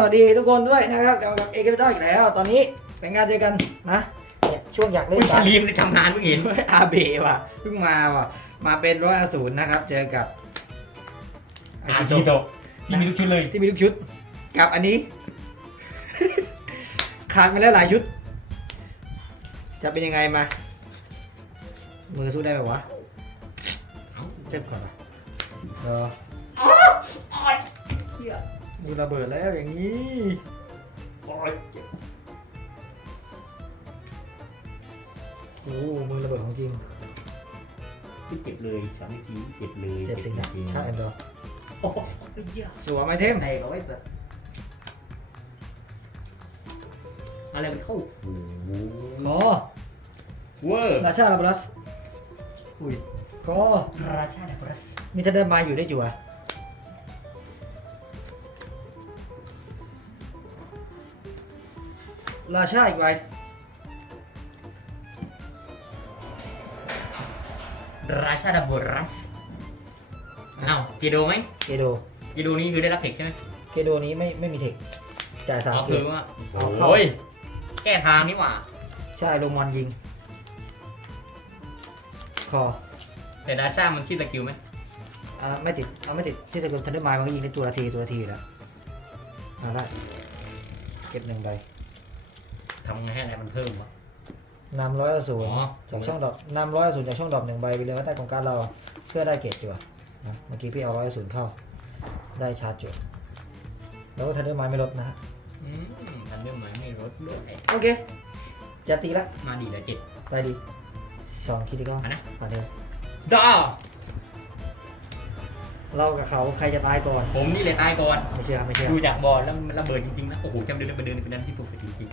สวัสดีทุกคนด้วยนะครับกลับมากับเอเกพิทัลอีกแล้ว ตอนนี้เป็นงานเจอกันนะเนี่ยช่วงอยากเล่อุ้นยชาลีมนทำงานมึงเห็นอาเบว่ะเพิ่งมาว่ะมาเป็นร้อยอสูรนะครับ เจอกับอาอากิกิโตะโตะที่มีทุกชุดเลยที่มีทุกชุด กับอันนี้ ขาดมาแล้วหลายชุด จะเป็นยังไงมา มือสู้ได้ไหมวะเอ้าเจ็บก่อนปะเออเหี้ย มือระเบิดแล้วอย่างนี้โอ้ยโอ้มือระเบิดของจริงเจ็บเลยสามวิธีเจ็บเลยเจ็บสิงนะจริงชาติแอนดอร์โอ้โหเหี้ยสวมไอเทมไอ้ก็ไว้เปิดอะไรมันเข้าหูคอเวอร์ราชาลาบรัสอุ้ยคอราชาดับรัสมีทันเดอร์มาอยู่ได้จั่ว ราชาอีกใบราชาดับรัสอ้าวเจโดไหมเกโดเจโดนี้คือได้รับเทคใช่ไหมเกโดนี้ไม่ไม่มีเทคจ่ายสามเอาเกคือตว่าเอาเข้าโอ้ยแก้ทางนี่หว่าใช่ลงมอนยิง คอแต่ราชามันชื่อสกิลไหมอ่าไม่ติดเอาไม่ติดที่สกุลทันเดอร์มามันก็ยิงได้ตัวละทีตัวละทีอยู่แล้วอ่าได้เก็บหนึ่งใบ ทำไงให้อะไรมันเพิ่มวะ นำร้อยศูนย์อ๋อ จากช่องดอกนำร้อยศูนย์จากช่องดอกหนึ่งใบไปเลยว่าได้ของการดเราเพื่อได้เกรดจั่วนะเมื่อกี้พี่เอาร้อยศูนย์เข้า ได้ชาร์จจั่วแล้วก็ทันเดอร์มาไม่ลดนะฮะอืมทันเรื่องไหมไม่ลดด้วยโอเค จะตีละ มาดีแล้วเจ็ดไปดีสองคิดดีก็อะนะผ่านเดิมดอเรากับเขาใครจะตายก่อน ผมนี่เลยตายก่อน ไม่เชื่อไม่เชื่อดูจากบอลแล้วมันระเบิดจริงๆนะโอ้โหจำเดินไปเดินเป็นนั้นที่ถูกจริง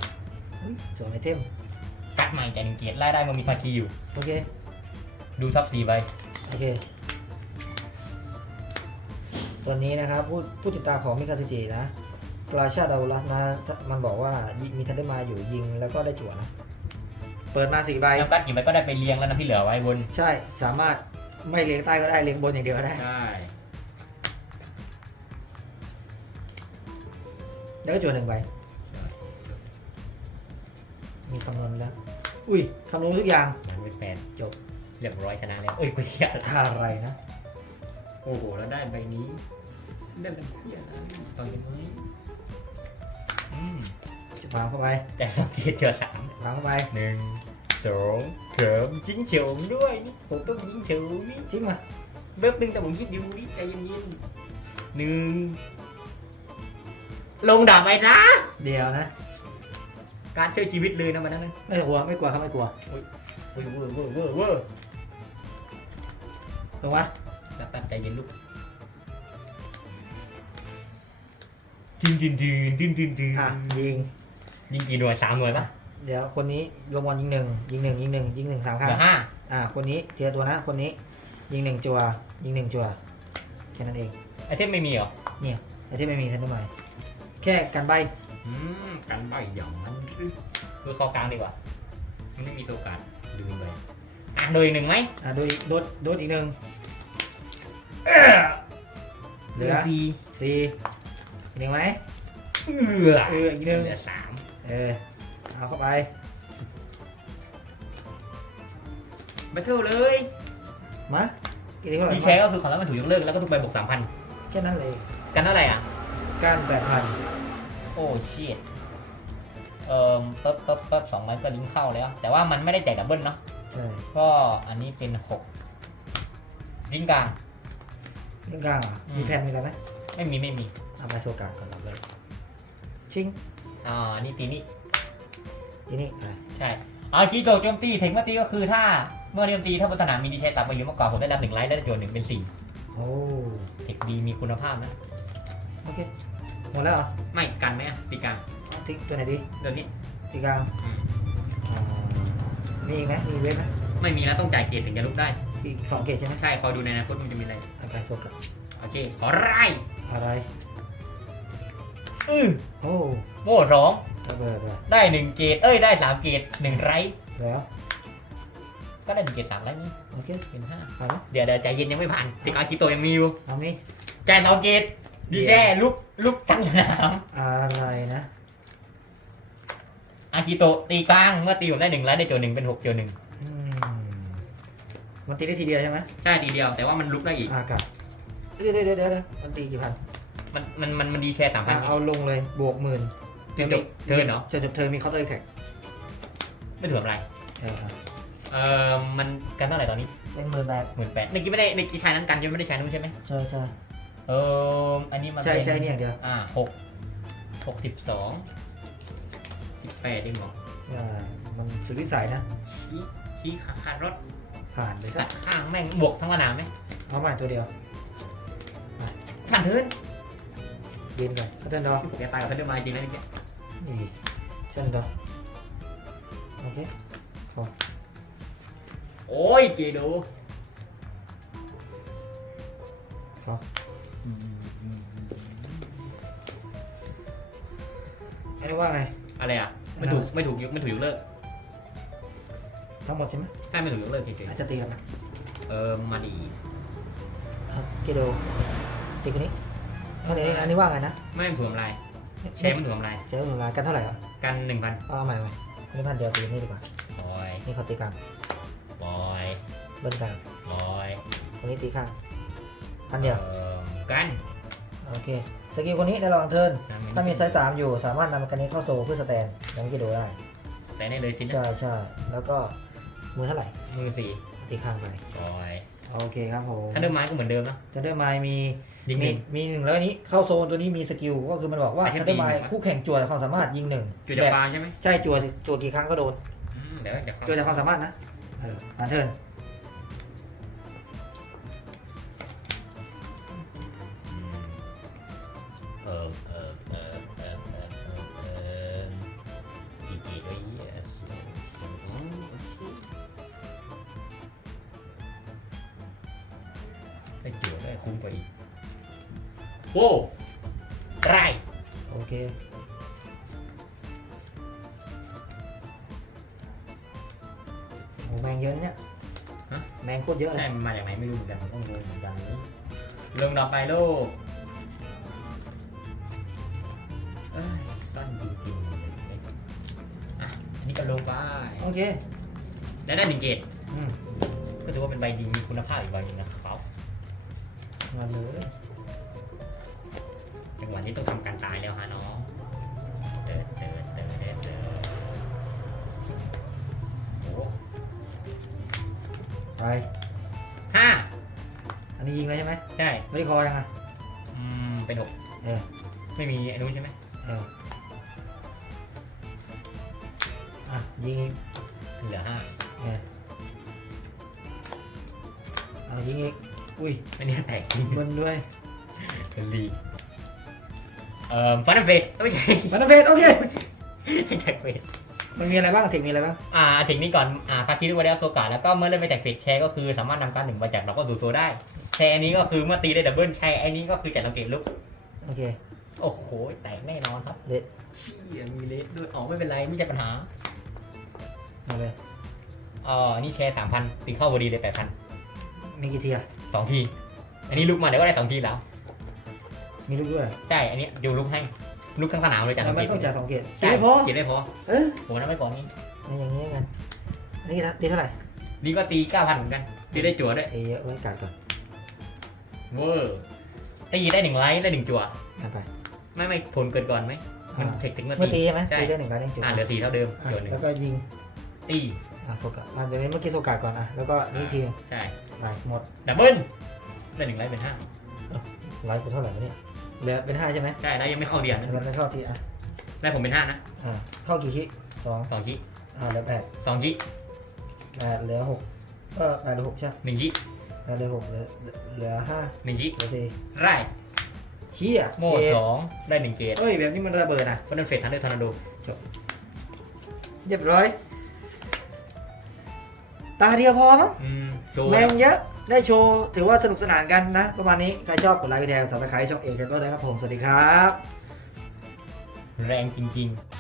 อุ๊ยสวมไอเทมๆกัดใหม่ใจหนึ่งเกียรติไล่ได้มันมีภาคีอยู่ โอเค ดูทับสี่ใบโอเคตัวนี้นะครับผู้ผู้ติดตามของมิคาซิจินะกราชาดาวรัสนะมันบอกว่ายิมีทันเดอร์มาอยู่ยิงแล้วก็ได้จั่วนะ เปิดมาสี่ใบน้ำกัดกี่ใบก็ได้ไปเลี้ยงแล้วนะที่เหลือไว้บน ใช่สามารถไม่เลี้ยงใต้ก็ได้เลี้ยงบนอย่างเดียวก็ได้ ใช่ แล้วก็จั่วหนึ่งใบ มีคำนวณแล้ว อุ้ยคำนวณทุกอย่าง มันเป็นแฟนจบเรียบร้อยชนะแล้ว เอ้ยกูเชี่ยละอะไรนะ โอ้โห แล้วได้ใบนี้ ได้เป็นเชี่ยนะตอนนี้อืมจะวางเข้าไปแต่สังเกตเจอสามวางเข้าไปหนึ่งสองเขิมจิ้งเฉียวด้วย ผมต้องยิงเฉียวนี่ทิ้งมาเว็บหนึ่งแต่ผมคิดดูนี่ใจเย็นๆหนึ่งลงดาบไปนะ เดี๋ยวนะ การช่วยชีวิตเลยนะมันนั่นนะไม่กลัวไม่กลัวครับไม่กลัวเว้ยเวอร์เวอร์เวอร์เวอร์ลงมาแล้วตั้งใจเย็นลูกจินจินจินจินจินจินอะยิงยิงกี่หน่วยสามหน่วยปะเดี๋ยวคนนี้ลงบอลยิงหนึ่งยิงหนึ่งยิงหนึ่งยิงหนึ่งสามคเหรั้งลือห้าอ่าคนนี้เทียตัวนะคนนี้ ยิงหนึ่งจัว ยิงหนึ่งจัวแค่นั้นเองไอเทมไม่มีเหรอไอ้ที่ไม่มีทันทำไมแค่กันใบ อืมกันใบอย่างนั้นคือคอกลางดีกว่ามันไม่มีตัวการดูหนึ่งใบอะโดยอีกหนึ่งไหมอ่าโดยโดดโดดอีกหนึ่งเหลือสี่สี่หนึ่งไหมเอือเอออีกหนึ่งเหลือสามเออเอาเข้าไปแบทเทิลเลยมากี่ทีเท่าไหร่ดีแชร์ก็คือของแล้วมันถูกยกเลิกแล้วก็ทุกใบบวกสามพันแค่นั้นเลย กันเท่าไหร่อะก้านแปดพัน โอ้ชิตเอ่อปั๊บปั๊บปั๊บสองร้อยก็ลิงก์เข้าแล้ว แต่ว่ามันไม่ได้แจกดับเบิลเนาะใช่ก็อันนี้เป็นหกลิงก์กลางเรื่องกลางอะอืม มีแผ่นมีอะไรไหมไม่มีไม่มีเอาไปโซกาก่อนรับเลยชิงอ่านี่ตีนี่ทีนี้อะไรใช่เอาคีโตโจมตีเทคเมื่อตีก็คือถ้าเมื่อโจมตีถ้าบนสนามมีดีใช้สามใบเยอะมากกว่าผมได้รับหนึ่งไลท์ได้โจทย์หนึ่งเป็นสี่โอ้เทคดีมีคุณภาพนะโอเค หมดแล้วเหรอไม่กันไหมอะตีกลางทิ้งตัวไหนดีตัวนี้ตีกลางอืมอ่ามีอีกไหมมีเว็บไหมไม่มีนะต้องจ่ายเกียรติถึงจะลุกได้อีกสองเกตใช่ไหมใช่คอยดูในอนาคตมันจะมีอะไรเอาไปโซกาโอเคขอไร่อะไรอือโอ้โม่ร้องระเบิดว่ะได้หนึ่งเกตเอ้ยได้สามเกตหนึ่งไรท์แล้วก็ได้หนึ่งเกตสามไรท์นี่โอเคเป็นห้าผ่านไหมเดี๋ยวเดี๋ยวใจเย็นยังไม่ผ่านติกอาคิโตยังมีอยู่เอานี้จ่ายสองเกตดี แช่ลุกลุกตั้งสนามอะไรนะอากิโตะตีกลางเมื่อตีผมได้หนึ่งไลท์ได้โจทย์หนึ่งเป็นหกโจทย์หนึ่งอืมมันตีได้ทีเดียวใช่ไหมใช่ทีเดียวแต่ว่ามันลุกได้อีกอากาศเดี๋ยวเดี๋ยวเดี๋ยวเดี๋ยวมันตีกี่พันมันมันมันมันดีแช่สามพัอะนเอาลงเลยบวกหมื่นเทิร์นเทิร์นเหรอเชิญจบเธอมีเคาน์เตอร์แท็กไม่ถืออะไร เอออะเออมันกันเท่าไหร่ตอนนี้เป็นหมื่นแปดหมื่นแปดในกี้ไม่ได้ในกี้ใช้นั้นกันยังไม่ได้ใช้นู้นใช่ไหมใช่ใช่ เอออันนี้มันใช่เป็นใช่นี่อย่างเดียวอ่าหกหกสิบสองสิบแปดเองเหรออ่ามันสุดวิสัยนะ ชี้ชี้ขาขาดรถผ่านไปซะตัดข้างแม่งบวกทั้งสนามไหมเอาใหม่ตัวเดียวผ่านเทิร์นยืนก่อนเคาน์เตอร์ดอแกตายกับเทิร์นมาจริงนะเนี่ยนี่เชิญดอโอเคโอ้ยเกโดครับ อันนี้ว่าไง อะไรอะ ไม่ถูก ไม่ถูกยกไม่ถูกยกเลิกทั้งหมดใช่ไหมใช่ไม่ถูกยกเลิกเฉยอาจจะตีกันนะๆเออมาดี อะเกโดตีคนนี้อันนี้อันนี้ว่าไงนะไม่ถูกทำลายแชร์มันถูกทำลายเจอหนึ่งลายกันเท่าไหร่อะกันหนึ่งพันเอาใหม่ใหม่นี่พันเดียวตีนี่ดีกว่า บอยนี่เขาตีกลางบอยเบิ้ลกลางบอยคนนี้ตีข้างพันเดียว ออ กันโอเคสกิลคนนี้ในระหว่างเทิร์นถ้ามีไซส์สามอยู่สามารถนำกันนี้เข้าโซเพื่อสแตนยังกี่ดูได้แต่นี่เลยสินะใช่ใช่แล้วก็มือเท่าไหร่มือสี่ตีข้างไปบอยโอเคครับผมถ้าเดิมไม้ก็เหมือนเดิมนะทันเดอร์ไมมียิงหมีนึ่งมีหนึ่งแล้วอันนี้เข้าโซนตัวนี้มีสกิลก็คือมันบอกว่าไอ้ที่ทันเดอร์ไมตีหนึ่งวะคู่แข่งจั่วแต่ความสามารถยิงหนึ่งจุดแบจากบฟาร์มใช่ไหมใช่จั่วสิจั่วกี่ครั้งก็โดนอืมเดี๋ยวเดี๋ยวจั่วแต่ความสามารถนะเออมาเทิร์น ได้เกี่ยวได้คุ้มกว่าอีกโว้ไรโอเคโอ้แมงเยอะนะเนี่ยแมงโคตรเยอะเลใช่ย มันมาจากไหนไม่รู้เหมือนกันผมก็งงเหมือนกันนี้ลงต่อไปลูก นนี้ก็ลงไปโอเคแล้วได้หนึ่งเกตอืมก็ถือว่าเป็นใบดีมีคุณภาพอีกใบหนึงนะครับมาเลยจังหวะนี้ต้องทำการตายแล้วฮะน้องเดินเดินเดินเดินเดินโอ้ไปห้าอันนี้ยิงแล้วใช่ไหมใช่ ไม่ได้คอยังไงอืมเป็นหกเออไม่มีอันนู้นใช่ไหมเออ อะยิงอีกเหลือห้าเออเอายิงอีกอุ้ยอันนี้แตกจริงเบิ้ลด้วยเป็นลีเอ่อฟันเฟสไม่ใช่ฟันเฟสโอเคไม่แตกเฟสมันมีอะไรบ้างเทคมีอะไรบ้างอ่าถึงนี้ก่อนอ่าคาคิรุวาเดลโซกาแล้วก็เมื่อเล่นไปแตกเฟสแชร์ก็คือสามารถนำการดหนึ่งมาจากเราก็ดูโซได้แชร์อันนี้ก็คือเมื่อตีได้ดับเบิลแชร์อันนี้ก็คือจัดสังเกตลุกโอเคโอ้โหแตกแน่นอนครับเด็ดเชี่ยมีเลสด้วยอ๋อไม่เป็นไรไม่ใช่ปัญหา มาเลยอ๋อนี่แชร์สามพันตีเข้าพอดีเลยแปดพันมีกี่ทีอะสองที อันนี้ลุกมาเดี๋ยวก็ได้สองทีแล้ว มีลูกด้วยใช่ อันนี้เดี๋ยวลุกให้ ลุกทั้งสนามเลยจัดแล้สัวงมัเกนตต้องจ่ายสองเกตใช่ไม่พอเกียรติไม่พอเออผมนั้นไม่พอนี่นี่อย่างนี้กันอันนี้ตีเท่าไหร่นี่ก็ตีเก้าพันเหมือนกัน ตีได้จั่วด้วยเอเยอะไว้กัดก่อนเวอร์ตีได้หนึ่งไลท์ได้หนึ่งจั่วกันไป ไม่ไม่ผลเกิดก่อนไหมมันอ่าเทคถึงเมื่อเมื่อตีตีใช่ไหมใช่ตีได้หนึ่งการเด้งจุดอ่าเหลือสี่เท่าเดิมอะจั่วหนึ่งแล้วก็ยิง ตีอ่าโซกะอ่าเดี๋ยวนี้เมื่อกี้โซกะก่อนอะแล้วก็นี่อีกทีหนึงใช่ไปหมดดับเบิลได้หนึ่งไลท์เป็นห้าไลฟ์ไปเท่าไหร่วะเนี่ยเหลือเป็นห้าใช่ไหมใช่แล้วยังไม่เข้าเดียนนะแล้วไม่เข้าทีอะได้ผมเป็นห้านะอ่าเข้ากี่คิสองสองชิอ่าเหลือแปดสองชิแปดเหลือหกก็แปดเหลือหกใช่ไหมหนึ่งชิแปดเหลือหกเหลือเหลือห้าหนึ่งชิเหลือสี่ไร่เฮียโม่เกตสองได้หนึ่งเกตเอ้ยแบบนี้มันระเบิดอะเพราะนั้นเฟสทันเดอร์ทอร์นาโดเรียบร้อย ตาเดียวพอมั้งอืมโดแมงเยอะ ได้โชว์ ถือว่าสนุกสนานกันนะ ประมาณนี้ ใครชอบกดไลค์กดแชร์สับสไครต์ช่องเอกกันก็ได้ครับผม สวัสดีครับ แรงจริง ๆ